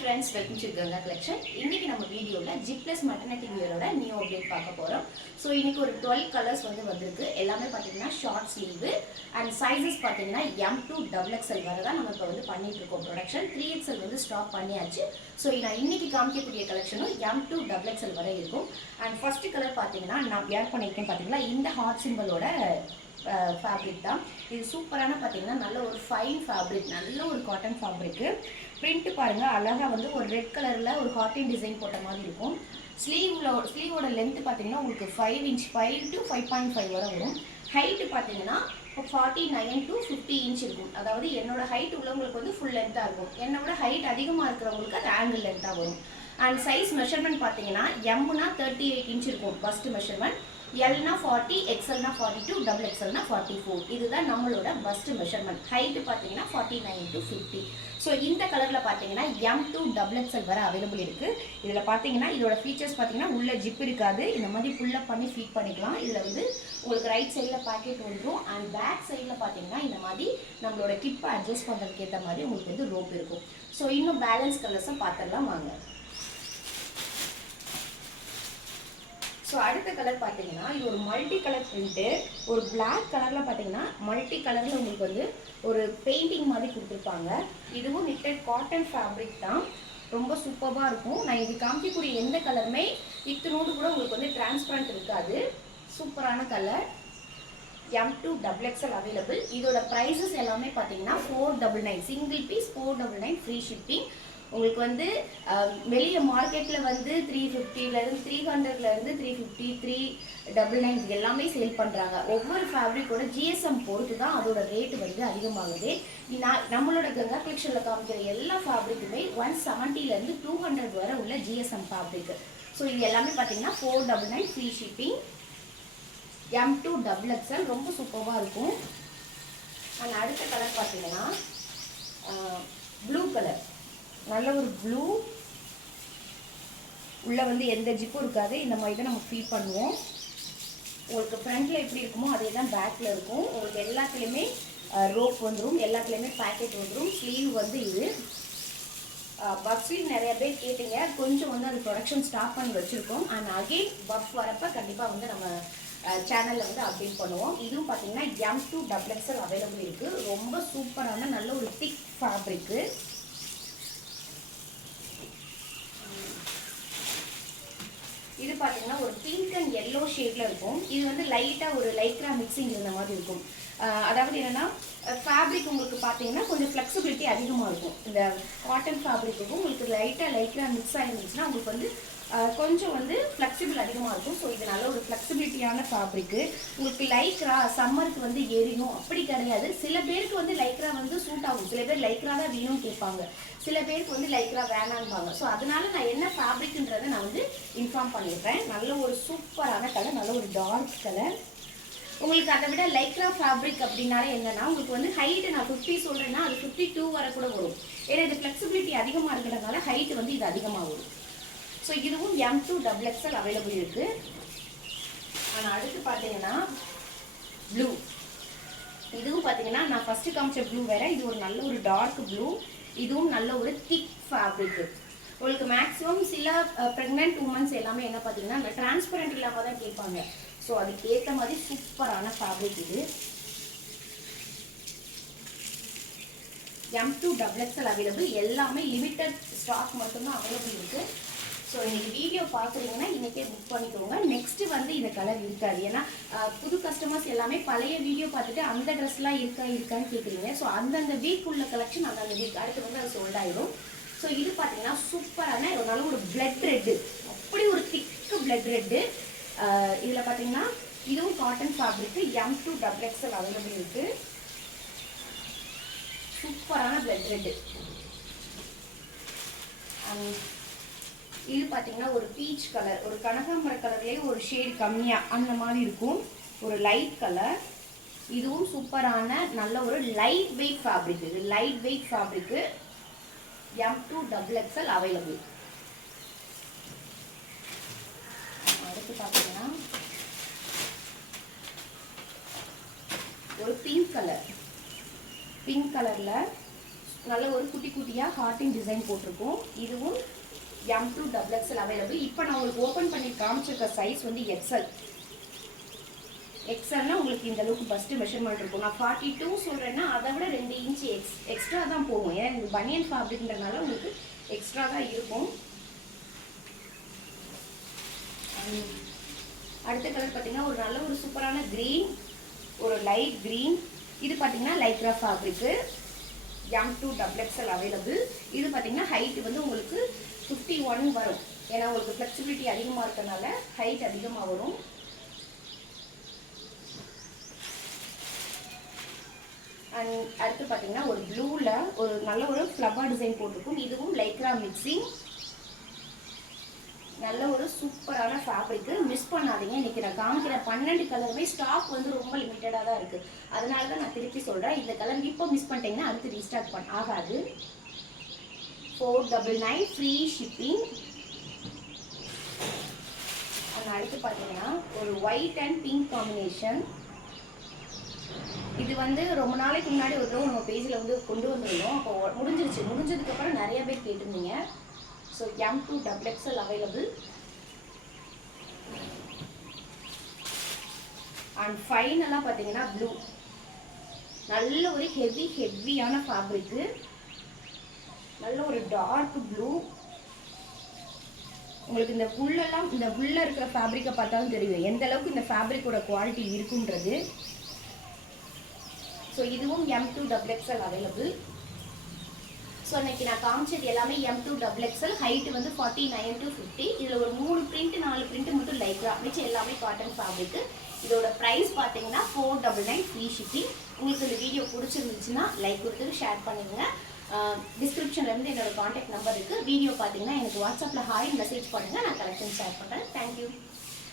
friends, welcome to Ganga Collection. இன்னைக்கு நம்ம வீடியோல ஜிப்லெஸ் maternity wear-ஓட நியூ அப்டேட் பார்க்க போறோம். சோ இன்னைக்கு ஒரு 12 கலர்ஸ் வந்திருக்கு. எல்லாமே பாத்தீங்கன்னா ஷார்ட் ஸ்லீவ் and sizes பாத்தீங்கன்னா M to XXL வரை தான் நம்ம இப்ப பண்ணிட்டு இருக்கோம் ப்ரொடக்ஷன். 3XL ஸ்டாப் பண்ணியாச்சு. சோ நான் இன்னைக்கு காமிக்கக்கூடிய கலெக்ஷனும் M to XXL வரை இருக்கும். and first கலர் பாத்தீங்கன்னா நான் வியர் பண்ணிருக்கேன் பாத்தீங்களா இந்த ஹார்ட் சிம்பலோட ஃபேப்ரிக் தான். இது சூப்பரான பாத்தீங்கன்னா நல்ல ஒரு ஃபைன் ஃபேப்ரிக், நல்ல ஒரு காட்டன் ஃபேப்ரிக். பிரிண்ட் பாருங்க அழகா ஒரு ரெட் கலர்ல ஒரு ஹார்டின் டிசைன் போட்ட மாதிரி இருக்கும். ஸ்லீவோட லென்த் பாத்தீங்கன்னா உங்களுக்கு 5 inch 5 to 5.5 வரை வரும். ஹைட் பாத்தீங்கன்னா 49 to 50 inch இருக்கும். அதாவது என்னோட ஹைட் உள்ளவங்களுக்கு ஃபுல் லென்த்தா இருக்கும். என்னோட ஹைட் அதிகமா இருக்கிறவங்களுக்கு அது ஆங்கிள் லென்த்தா வரும். அண்ட் சைஸ் மெஷர்மெண்ட் பாத்தீங்கன்னா எம்னா 38 inch இருக்கும் பஸ்ட் மெஷர்மெண்ட், எல்னா 40, எக்ஸ்எல்னா 42, டபுள் எக்ஸ்எல்னா 44. இதுதான் நம்மளோட பஸ்ட் மெஷர்மெண்ட். ஹைட் பார்த்தீங்கன்னா 49 to 50. ஸோ இந்த கலரில் பார்த்தீங்கன்னா M to XXL வரை அவைலபிள் இருக்குது. இதில் பார்த்தீங்கன்னா இதோட ஃபீச்சர்ஸ் பார்த்தீங்கன்னா உள்ள ஜிப் இருக்காது, இந்த மாதிரி ஃபுல்லப் பண்ணி ஃபீட் பண்ணிக்கலாம். இதில் உங்களுக்கு ரைட் சைடில் பாக்கெட் வந்துடும். அண்ட் பேக் சைடில் பார்த்தீங்கன்னா இந்த மாதிரி நம்மளோட கிப்பை அட்ஜஸ்ட் பண்ணுறதுக்கு ஏற்ற மாதிரி உங்களுக்கு ரோப் இருக்கும். ஸோ இன்னும் பேலன்ஸ் கலர்ஸை பார்த்துடலாம் வாங்க. ஸோ அடுத்த கலர் பார்த்தீங்கன்னா இது ஒரு மல்டி கலர் பிரிண்ட்டு. ஒரு பிளாக் கலரில் பார்த்தீங்கன்னா மல்டி கலரில் உங்களுக்கு ஒரு பெயிண்டிங் மாதிரி கொடுத்துருப்பாங்க. இதுவும் நிட்டட் காட்டன் ஃபேப்ரிக் தான், ரொம்ப சூப்பராக இருக்கும். நான் இது காமிக்கக்கூடிய எந்த கலருமே இத்தினோடு கூட உங்களுக்கு டிரான்ஸ்பரண்ட் இருக்காது. சூப்பரான colour. M to XXL available. இதோட ப்ரைஸஸ் எல்லாமே பார்த்தீங்கன்னா 499, சிங்கிள் பீஸ் 499 ஃப்ரீ ஷிப்பிங். உங்களுக்கு வெளியே மார்க்கெட்டில் 350லேருந்து 300லேருந்து 350, 399 எல்லாமே சேல் பண்ணுறாங்க. ஒவ்வொரு ஃபேப்ரிக்கோட GSM பொறுத்து தான் அதோட ரேட்டு அதிகமாகுது. நம்மளோட கங்கா கலெக்ஷனில் காமிக்கிற எல்லா ஃபேப்ரிக்குமே 170லேருந்து 200 வரை உள்ள GSM ஃபேப்ரிக். ஸோ இது எல்லாமே பார்த்தீங்கன்னா 499 free shipping. M to XXL ரொம்ப சூப்பராக இருக்கும். அண்ட் அடுத்த கலர் பார்த்தீங்கன்னா ப்ளூ கலர், நல்ல ஒரு ப்ளூ. உள்ள எந்த ஜிப்பும் இருக்காது, இந்த மாதிரி தான் நம்ம ஃபீட் பண்ணுவோம். உங்களுக்கு ஃப்ரண்ட்ல எப்படி இருக்குமோ அதே தான் பேக்ல இருக்கும். உங்களுக்கு எல்லாத்துலேயுமே ரோப் வந்துடும், எல்லாத்துலேயுமே பேக்கெட் வந்துடும். ஸ்லீவ் இது பஃப் ஸ்லீவ் நிறைய பேர் கேட்டீங்க, கொஞ்சம் அது ப்ரொடக்ஷன் ஸ்டாப் பண்ணி வச்சுருக்கோம். அண்ட் அகெயின் பஃப் வரப்போ கண்டிப்பாக நம்ம சேனலில் அப்டேட் பண்ணுவோம். இதுவும் பார்த்தீங்கன்னா M to XXL அவைலபிள் இருக்குது. ரொம்ப சூப்பரான நல்ல ஒரு திக் ஃபேப்ரிக்கு. இது பார்த்தீங்கன்னா ஒரு பிங்க் அண்ட் எல்லோ ஷேட்ல இருக்கும். இது லைட்டாக ஒரு லைக்ரா மிக்சிங் இருந்த மாதிரி இருக்கும். அதாவது என்னன்னா ஃபேப்ரிக் உங்களுக்கு பார்த்தீங்கன்னா கொஞ்சம் ஃப்ளெக்சிபிலிட்டி அதிகமாக இருக்கும். இந்த காட்டன் ஃபேப்ரிக்கும் உங்களுக்கு லைட்டாக லைக்ரா மிக்ஸ் ஆகிருந்துச்சுன்னா உங்களுக்கு கொஞ்சம் ஃப்ளெக்சிபிள் அதிகமாக இருக்கும். ஸோ இது நல்ல ஒரு ஃப்ளெக்சிபிலிட்டியான ஃபேப்ரிக்கு. உங்களுக்கு லைக்ரா சம்மருக்கு எரியணும் அப்படி கிடையாது. சில பேருக்கு லைக்ரா சூட் ஆகும், சில பேர் லைக்ரா தான் வேணும்னு கேட்பாங்க, சில பேருக்கு லைக்ரா வேணாம்பாங்க. ஸோ அதனால நான் என்ன ஃபேப்ரிக்ன்றதை நான் இன்ஃபார்ம் பண்ணிடுறேன். நல்ல ஒரு சூப்பரான கலர், நல்ல ஒரு டார்க் கலர். உங்களுக்கு அதை விட லைக்ரா ஃபேப்ரிக் அப்படின்னாலே என்னன்னா உங்களுக்கு ஹைட்டு நான் 50 சொல்கிறேன்னா அது 52 வரை கூட வரும். ஏன்னா இது ஃப்ளெக்சிபிலிட்டி அதிகமாக இருக்கிறதுனால ஹைட்டு இது அதிகமாக வரும். ஸோ இதுவும் M to XXL அவைலபிள் இருக்குது. ஆனால் அடுத்து பார்த்தீங்கன்னா ப்ளூ. இதுவும் பார்த்தீங்கன்னா நான் ஃபஸ்ட்டு காமிச்ச ப்ளூ வேறு, இது ஒரு நல்ல ஒரு டார்க் ப்ளூ. இதுவும் நல்ல ஒரு திக் ஃபேப்ரிக்கு. உங்களுக்கு மேக்ஸிமம் சில ப்ரெக்னென்ட் உமன்ஸ் எல்லாமே என்ன பார்த்தீங்கன்னா டிரான்ஸ்பரண்ட் இல்லாமல் தான் கேட்பாங்க. ஸோ அதுக்கு ஏற்ற மாதிரி சூப்பரான ஃபேப்ரிக் இது. M to XXL available. எல்லாமே லிமிட்டட் ஸ்டாக் மட்டும்தான் அவைலபிள் இருக்குது. ஸோ இன்னைக்கு வீடியோ பார்க்குறீங்கன்னா இன்றைக்கே புக் பண்ணிக்கோங்க. நெக்ஸ்ட்டு இந்த கலர் இருக்காது. ஏன்னா புது கஸ்டமர்ஸ் எல்லாமே பழைய வீடியோ பார்த்துட்டு அந்த ட்ரெஸ்லாம் இருக்கான்னு கேட்குறீங்க. ஸோ அந்தந்த வீக் உள்ள கலெக்ஷன் அந்தந்த வீக் அடுத்து அது சோல்ட் ஆகிடும். ஸோ இது பார்த்தீங்கன்னா சூப்பரான ஒரு நல்ல ஒரு பிளட் ரெட்டு, அப்படி ஒரு திக்கு பிளட் ரெட்டு. இதில் பார்த்தீங்கன்னா இதுவும் cotton fabric. M to XXL available இருக்குது. சூப்பரான பிளட் ரெட்டு. இது பார்த்தீங்கன்னா ஒரு பீச் கலர், ஒரு கனகாம்பர கலர்லேயே ஒரு ஷேட் கம்மியாக அந்த மாதிரி இருக்கும், ஒரு லைட் கலர். இதுவும் சூப்பரான நல்ல ஒரு லைட் வெயிட் ஃபேப்ரிக். இது light weight fabric. M to XXL available. அடுத்து பார்த்தீங்கன்னா ஒரு பிங்க் கலர். பிங்க் கலரில் நல்ல ஒரு குட்டி குட்டியாக ஹார்ட்டின் டிசைன் போட்டிருக்கோம். இதுவும் M2 XXL அவைலபிள். இப்போ நான் உங்களுக்கு ஓப்பன் பண்ணி காமிச்சிருக்க சைஸ் வந்து XL. XLனா உங்களுக்கு இந்த அளவுக்கு ஃபஸ்ட்டு மெஷர்மெண்ட் இருக்கும். நான் 42 சொல்கிறேன்னா அதை விட 2 இன்ச் எக்ஸ்ட்ரா தான் போகும். ஏன்னா இது பனியன் ஃபேப்ரிக்ன்றனால உங்களுக்கு எக்ஸ்ட்ரா தான் இருக்கும். அடுத்த கலர் பார்த்தீங்கன்னா ஒரு நல்ல ஒரு சூப்பரான க்ரீன், ஒரு லைட் க்ரீன். இது பார்த்தீங்கன்னா Lycra fabric, M2 XXL available. இது பார்த்தீங்கன்னா ஹைட் வந்து உங்களுக்கு 51 வரும். ஏன்னா உங்களுக்கு ஃப்ளெக்சிபிலிட்டி அதிகமாக இருக்கனால ஹைட் அதிகமாக வரும். அண்ட் அடுத்து பார்த்தீங்கன்னா ஒரு ப்ளூவில் ஒரு நல்ல ஒரு ஃப்ளவர் டிசைன் போட்டிருக்கும். இதுவும் லைக்ரா மிக்சிங். நல்ல ஒரு சூப்பரான ஃபேப்ரிக்கு, மிஸ் பண்ணாதீங்க. இன்றைக்கி நான் காமிக்கிற 12 கலருமே ஸ்டாக் வந்து ரொம்ப லிமிட்டடாக தான் இருக்குது. அதனால தான் நான் திருப்பி சொல்கிறேன். இந்த கலர் இப்போ மிஸ் பண்ணிட்டீங்கன்னா அடுத்து ரீஸ்டாக் ஆகாது. 499 ஃப்ரீ ஷிப்பிங். அண்ட் அடுத்து பார்த்தீங்கன்னா ஒரு ஒயிட் அண்ட் பிங்க் காம்பினேஷன். இது வந்து ரொம்ப நாளைக்கு முன்னாடி ஒரு தடவை நம்ம பேஜில் வந்து கொண்டு வந்துருந்தோம். அப்போ முடிஞ்சதுக்கப்புறம் நிறைய பேர் கேட்டிருந்தீங்க. So M2 XXL available. And ஃபைனலாக பார்த்தீங்கன்னா ப்ளூ, நல்ல ஒரு ஹெவியான ஃபேப்ரிக்கு, நல்ல ஒரு டார்க் ப்ளூ. உங்களுக்கு இந்த உள்ள இருக்கிற ஃபேப்ரிக்கை பார்த்தாலும் தெரியும் எந்த அளவுக்கு இந்த ஃபேப்ரிக்கோட குவாலிட்டி இருக்குன்றது. ஸோ இதுவும் M2 XXL அவைலபிள். ஸோ இன்னைக்கு நான் காமிச்சது எல்லாமே M2 XXL. ஹைட்டு வந்து 49 to 50. இதில் ஒரு 3 பிரிண்ட் 4 பிரிண்ட் மட்டும் லைக்ரா, மிச்சம் எல்லாமே காட்டன் ஃபேப்ரிக்கு. இதோட ப்ரைஸ் பார்த்தீங்கன்னா 499 ஃப்ரீ ஷிப்பிங். உங்களுக்கு இந்த வீடியோ பிடிச்சிருந்துச்சுன்னா லைக் கொடுத்துட்டு ஷேர் பண்ணிடுங்க. டிஸ்கிரிப்ஷன்லேருந்து என்னோட காண்டாக்ட் நம்பர் இருக்குது. வீடியோ பார்த்தீங்கன்னா எனக்கு வாட்ஸ்அப்பில் ஹாய் மெசேஜ் பண்ணுங்கள், நான் கலெக்ஷன் ஷேர் பண்ணுறேன். தேங்க்யூ.